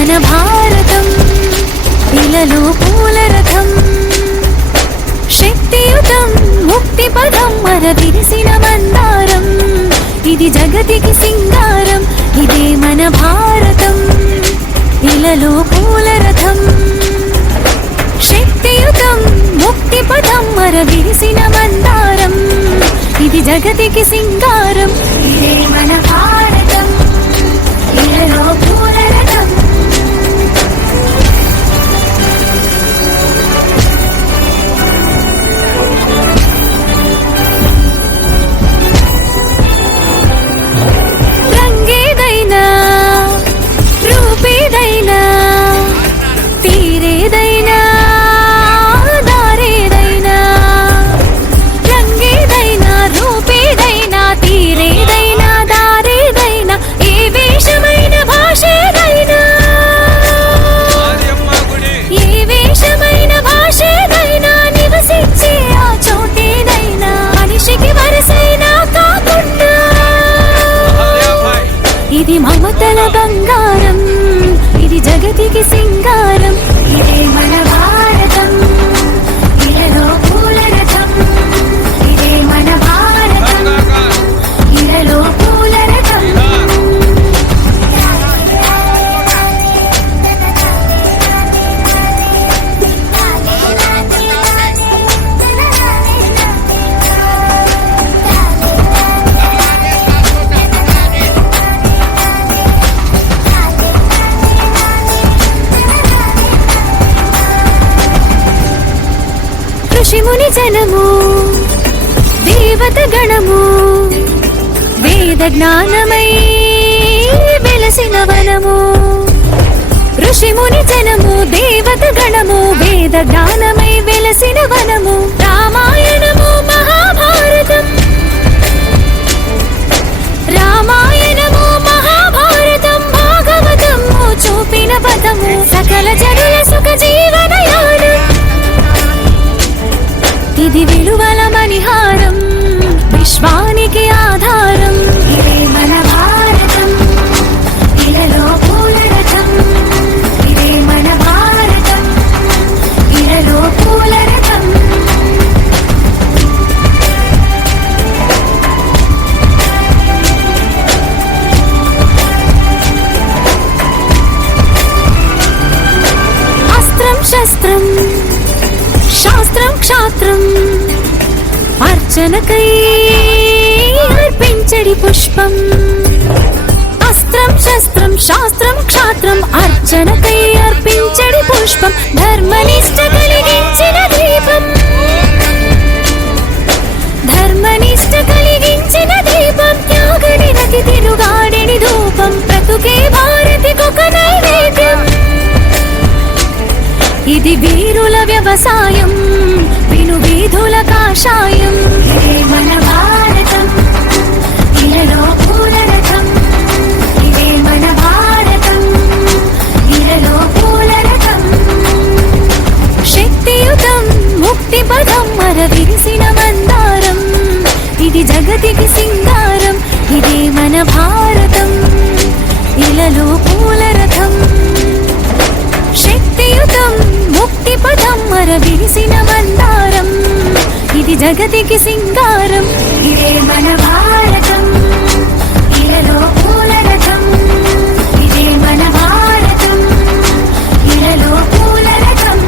మన భారతం ఇలలో పూల రథం శక్తియుతం ముక్తి పదం మరవిరిసిన మందారం ఇది జగతికి సింగారం ఇదే మన భారతం ఇలలో పూల రథం శక్తియుతం ముక్తి పదం మరవిరిసిన మందారం ఇది జగతికి సింగారం ఇదే మన భారతం ఇలలో పూల రథం రంగేదైనా రూపేదైనా తీరేదైనా దారేదైనా రంగేదైనా రూపేదైనా తీరేదైనా దారేదైనా ఏ వేషమైన భాషేదైనా ఏ వేషమైన భాషేదైనా నివసించే ఆ చోటేదైనా మనిషికి వరసైనా కాకుండా ఇది మమతల బంగారం ఇది జగతికి సింగారం ఇదే మన భారతం ఇలలో పూల రథం ఇదే మన భారతం ఇలలో పూల రథం ఋషిముని జనము దేవత గణము వేద జ్ఞానమై వెలసిన వనము ఋషిముని జనము దేవత గణము వేద జ్ఞానమై వెలసిన వనము రామాయణము మహాభారతం రామాయణము మహాభారతం భాగవతము చూపిన పదము సకల జనుల సుఖ జీవనయానం ఇది విలువల మణిహారం విశ్వానికి ఆధారం ఇదే మన భారతం ఇలలో పూల రథం ఇదే మన భారతం ఇలలో పూల రథం అస్త్రం శస్త్రం శాస్త్రం క్షాత్రం అర్చనకై అర్పించడి పుష్పం అస్త్రం శస్త్రం శాస్త్రం క్షాత్రం అర్చనకై అర్పించడి పుష్పం ధర్మనిష్ట కలిగించిన దీపం ధర్మనిష్ట కలిగించిన దీపం త్యాగడి నది తిరుగాడిని ధూపం బ్రతుకే భారతికొక నైవేద్యం ఇది వీరుల వ్యవసాయం విను వీధుల కాషాయం ఇదే మన భారతం ఇలలో పూల రథం ఇదే మన భారతం ఇలలో పూల రథం శక్తియుతం ముక్తి పదం మరవిరిసిన మందారం ఇది జగతికి సింగారం ఇదే మన భారతం ఇలలో పూల రథం శక్తియుతం ముక్తి పదం మరవిరిసిన మందారం ఇది జగతికి సింగారం ఇదే మన భారతం ఇలలో పూల రథం ఇదే మన భారతం ఇలలో పూల రథం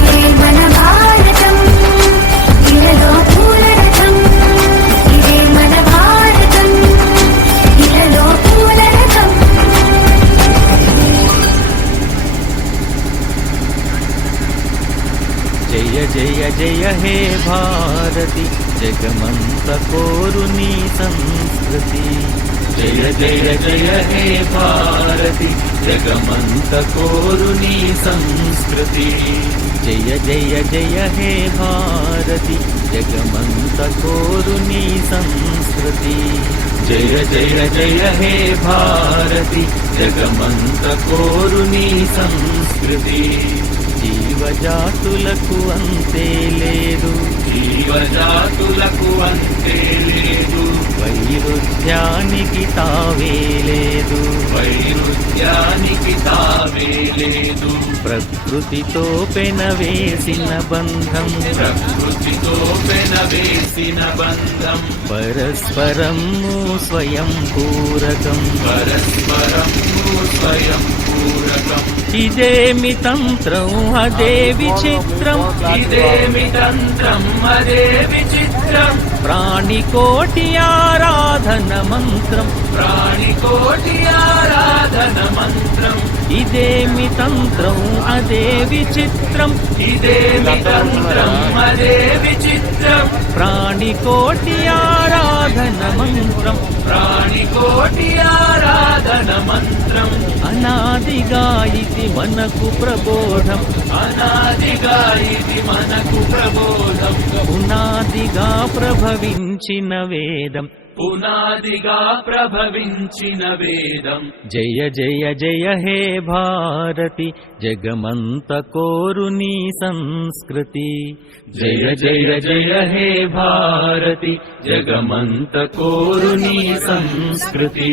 ఇదే మన భారతం ఇలలో పూల రథం ఇదే మన భారతం ఇలలో పూల రథం జయ జయ జయ హే భారతి జగమంత కోరుని సంస్కృతి జయ జయ జయ హే భారతి జగమంత కోరుని సంస్కృతి జయ జయ జయ హే భారతి జగమంత కోరుని సంస్కృతి జయ జయ జయ హే భారతి జగమంత కోరుని సంస్కృతి జీవజాతులకు అంతే లేదు జీవజాతులకు అంతే లేదు వైరుధ్యానికి తావే లేదు వైరుధ్యానికి తావే లేదు. ప్రకృతితో పెనవేసిన బంధం ప్రకృతితో పెనవేసిన బంధం పరస్పరము స్వయం పూరకం. పరస్పరము స్వయం పూరకం. ఇదేమి తంత్రం అదే విచిత్రం, ఇదేమి తంత్రం అదే విచిత్రం. ప్రాణికోటి ఆరాధన మంత్రం. ప్రాణికోటి ఆరాధన మంత్రం. ఇదేమి తంత్రం అదే విచిత్రం, ఇదేమి తంత్రం అదే విచిత్రం. ప్రాణికోటి ఆరాధన మంత్రం. ప్రాణికోటి ఆరాధన మంత్రం. అనాదిగా ఇది మనకు ప్రబోధం, అనాదిగా ఇది మనకు ప్రబోధం. పునాదిగా ప్రభవించిన వేదం. పునాదిగా ప్రభవించిన వేదం. జయ జయ జయ హే భారతి, జగమంత కోరు నీ సంస్కృతి. జయ జయ జయ హే భారతి, జగమంత కోరు నీ సంస్కృతి.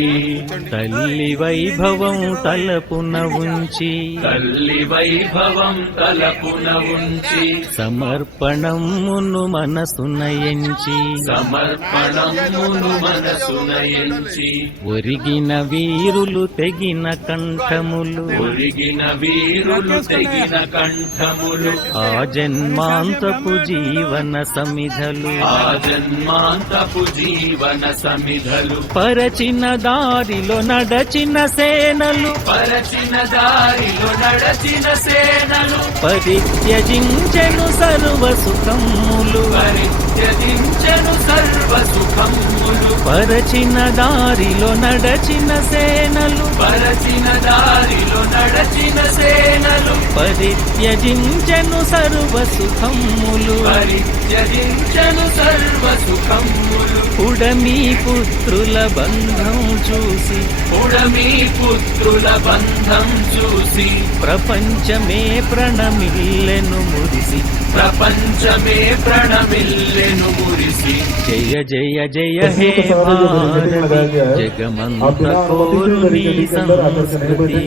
తల్లి వైభవం తలపున ఉంచి, తల్లి వైభవం తలపున ఉంచి, సమర్పణమును మనసున ఎంచి, సమర్పణమును మనసున ఎంచి, ఒరిగిన వీరులు తెగిన కంఠములు, ఒరిగిన వీరులు తెగిన కంఠములు, ఆ జన్మాంతపు జీవన సమిధలు, ఆ జన్మాంతపు జీవన సమిధలు, పరచిన దారిలో నడచిన సేనలు, పరచిన దారిలో నడచిన సేనలు, పరిత్యజించెను సర్వ సుఖములు, పరిత్యజించెను సర్వ సుఖములు, పరచిన దారిలో నడచిన సేనలు, పరచిన దారిలో నడచిన సేనలు, పరిత్యజించెను సర్వ సుఖములు, పరిత్యజించెను సర్వ సుఖములు. పుడమి పుత్రుల బంధం చూసి, పుడమి పుత్రుల బంధం చూసి, ప్రపంచమే ప్రణమిల్లెను మురిసి. ప్రపంచమే ప్రణమిల్లెను మురిసి. జయ జయ జయ హే భారతి, జగమంత కోరు నీ సంస్కృతి.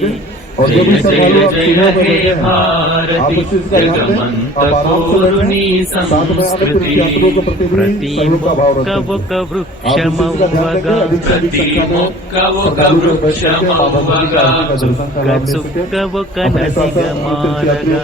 జయ జయ జయ హే భారతి, జగమంత కోరు నీ సంస్కృతి. ప్రతి మొక్క ఒక వృక్షమవ్వగా, ప్రతి మొక్క ఒక వృక్షమవ్వగా, చుక్క ఒక నదిగా మారగా,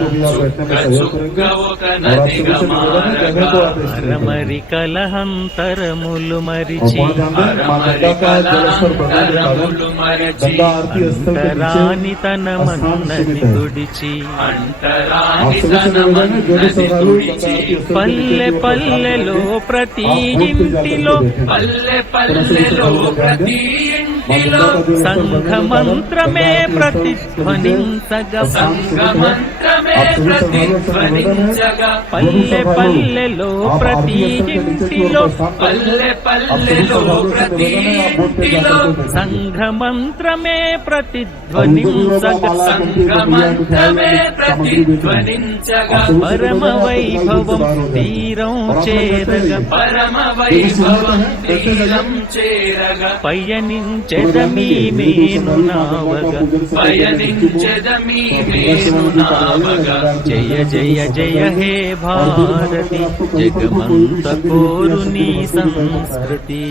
చుక్క ఒక నదిగా మారగా, అరమరి కలహంతరములు మరిచి, అరమరి కలహంతరములు మరచి, అంతరాని తన మన్నది తుడిచి, అంటరాని తన మన్నది తుడిచి, పల్లె పల్లెలో ప్రతి ఇంటిలో, పల్లె పల్లెలో ప్రతి ఇంటిలో, సంఘ మంత్రమే ప్రతిధ్వనించగా, సంఘ మంత్రమే ప్రతిధ్వనించగా, పల్లె పల్లెలో ప్రతి ఇంటిలో, పల్లె పల్లెలో ప్రతి ఇంటిలో, సంఘ మంత్రమే ప్రతిధ్వనించగా, సంఘ మంత్రమే ప్రతిధ్వనించగా, పరమ వైభవం తీరం చేరగా, పరమ వైభవం తీరం చేరగా, పయనించెదమీ మేను నావగా, పయనించెదమీ మేను నావగా. జయ జయ జయ హే భారతి, జగమంత కోరు నీ సంస్కృతి.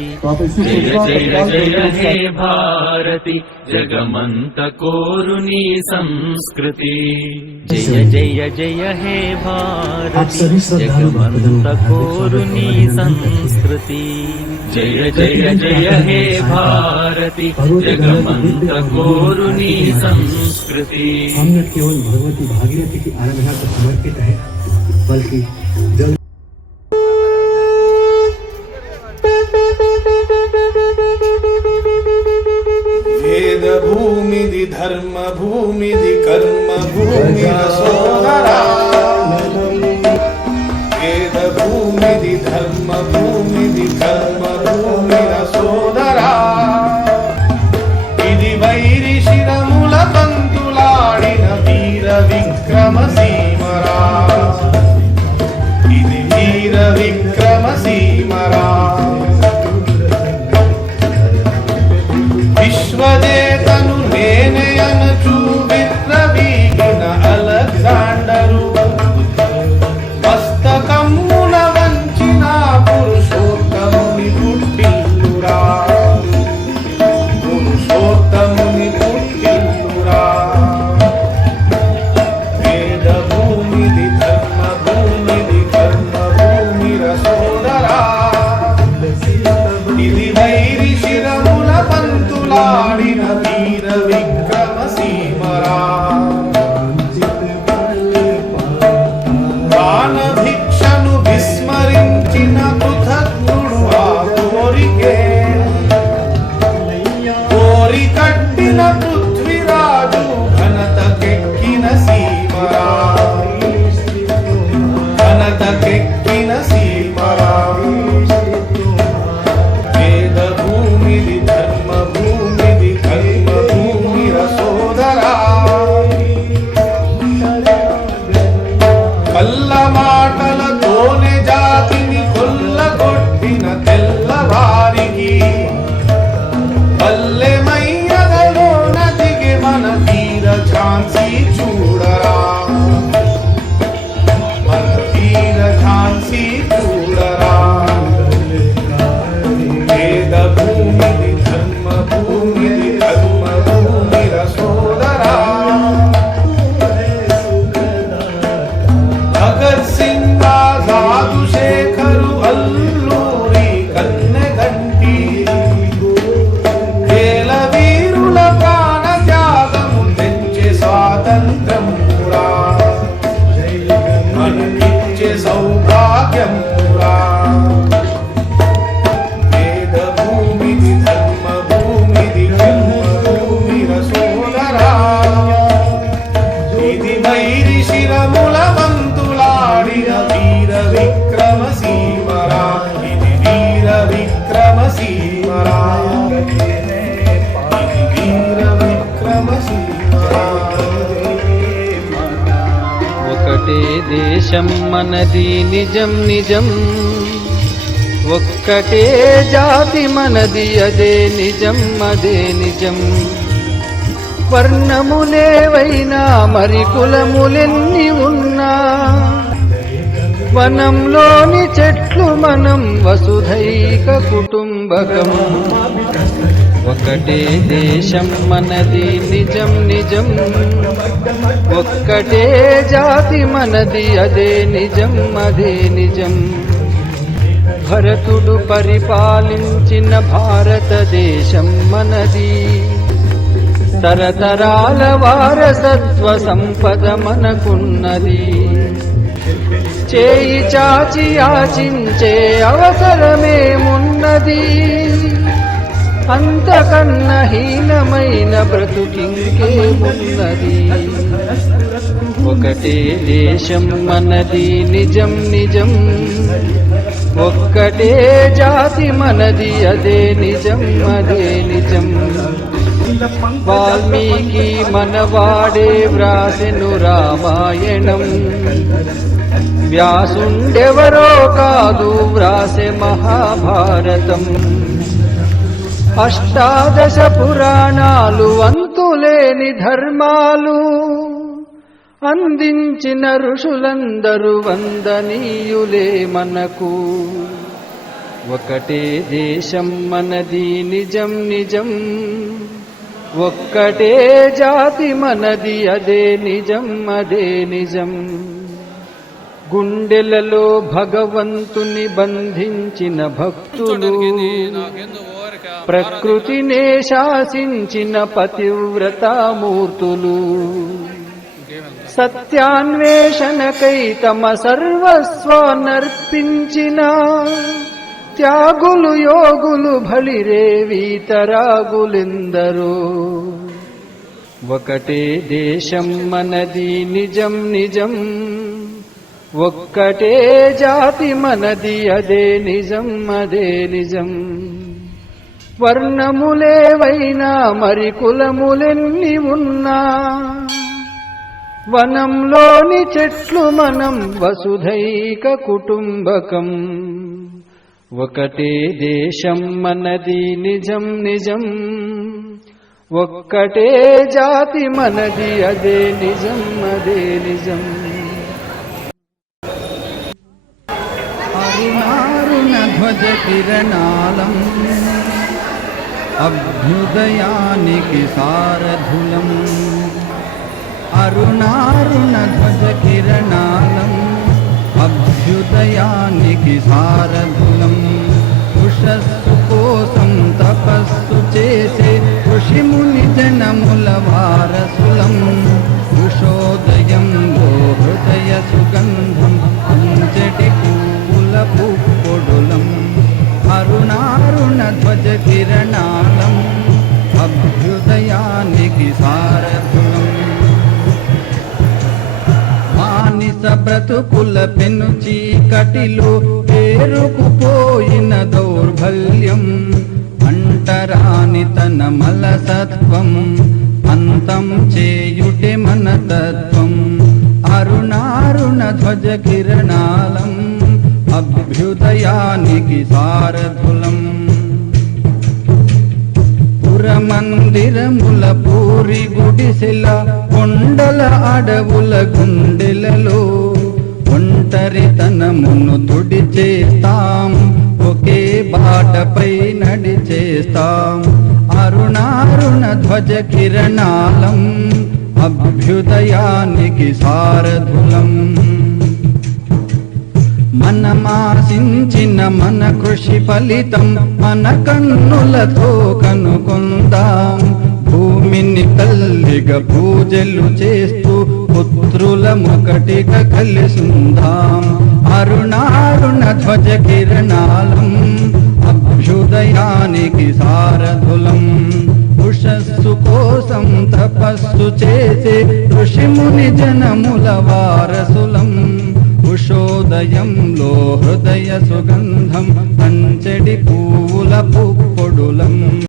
జయ జయ జయ హే భారతి, జగమంత కోరు నీ సంస్కృతి. జయ జయ జయ హే భారతి, జగమంత కోరు నీ సంస్కృతి. జయ జయ జయ హే భారతి, జగమంత కోరు నీ संस्कृति। हम न केवल भगवती भागीरथी की आराधना को समर्पित है, बल्कि जल वेद भूमिधि धर्म भूमिधि कर्म भूमि सोदरा। वेद भूमिधि धर्म भूमिधि कर्म भूमि सोदरा। ఇది వైరి శిరముల తంతులాడిన వీర విక్రమ సీమరా। ఇది వీర విక్రమ సీమరా। విశ్వదేతను నేనే అనచు విప్లవీగి స్వాతంత్రం పురా మనకిచ్చే సౌభాగ్యం పురా వేద భూమిది ధర్మ భూమిది జన్మభూమిర సోదరా ఇది వైరి శిరముల వంతులాడిన వీర విక్రమ సీమరా ఇది వీర విక్రమ సీమరా ఇది వీర విక్రమ సీమరా ఒకటే దేశం మనది నిజం నిజం, ఒక్కటే జాతి మనది అదే నిజం అదే నిజం. వర్ణములేవైనా మరి కులములెన్ని ఉన్నా, వనంలోని చెట్లు మనం వసుధైక కుటుంబకం. ఒకటే దేశం మనది నిజం నిజం, ఒక్కటే జాతి మనది అదే నిజం అదే నిజం. భరతుడు పరిపాలించిన భారతదేశం మనది, తరతరాల వారసత్వ సంపద మనకున్నది. చేయి చాచి యాచించే అవసరమేమున్నది, అంతకన్న హీనమైన బ్రతుకింకేమున్నది. ఒకటే దేశం మనది నిజం నిజం, ఒక్కటే జాతి మనది అదే నిజం అదే నిజం. వాల్మీకి మనవాడే వ్రాసెను రామాయణం, వ్యాసుండెవరో కాదు వ్రాసె మహాభారతం. అష్టాదశ పురాణాలు అంతులేని ధర్మాలు అందించిన ఋషులందరూ వందనీయులే మనకు. ఒకటే దేశం మనది నిజం నిజం, ఒక్కటే జాతి మనది అదే నిజం అదే నిజం. గుండెలలో భగవంతుని బంధించిన భక్తులు, ప్రకృతినే శాసించిన పతివ్రతామూర్తులు, సత్యాన్వేషణకై తమ సర్వస్వానర్పించిన త్యాగులు యోగులు బలిరే వీతరాగులెందరో. ఒకటే దేశం మనది నిజం నిజం, ఒక్కటే జాతి మనది అదే నిజం అదే నిజం. వర్ణములేవైనా మరి కులములెన్ని ఉన్నా, వనంలోని చెట్లు మనం వసుధైక కుటుంబకం. ఒకటే దేశం మనది నిజం నిజం, ఒక్కటే జాతి మనది అదే నిజం అదే నిజం. అరుణారుణ ధ్వజ కిరణాలం అభ్యుదయానికి సారథులం. అరుణారుణ ధ్వజ కిరణాలం అభ్యుదయానికి సారథులం. ఉషస్సు కోసం తపస్సు చేసే ఋషిముని జనముల వారసులం. ఉషోదయంలో హృదయ సుగంధం అంచటి పూల పుప్పొడులం. అరుణారుణ ధ్వజ కిరణాలం అభ్యుదయానికి సారథులం. మానిస బ్రతుకుల పెను చీకటిలో పేరుకుపోయిన దౌర్బల్యం. అంటరాని తన మలసత్వం అంతం చేయుటే మన తత్వం. అరుణారుణ ధ్వజ కిరణాలం అభ్యుదయానికి సారథులం. పురమందిరముల పూరి గుడిసెల కొండల అడవుల గుండెలలో ఒంటరితనమును తుడిచేస్తాం. ఒకే బాటపై నడిచేస్తాం. అరుణారుణ ధ్వజ కిరణాలం అభ్యుదయానికి సారథులం. మనమాశించిన మన కృషి ఫలితం మన కన్నులతో కనుకొందాం. భూమి భూమిని తల్లిగా పూజలు చేస్తూ పుత్రులమొకటిగా కలిసుందాం. అరుణారుణ ధ్వజ కిరణాలం అభ్యుదయానికి సారథులం. ఉషస్సు కోసం తపస్సు చేసే ఋషిముని జనముల వారసులం. ఉషోదయంలో హృదయ సుగంధం పంచడి పువ్వుల పుప్పొడులం.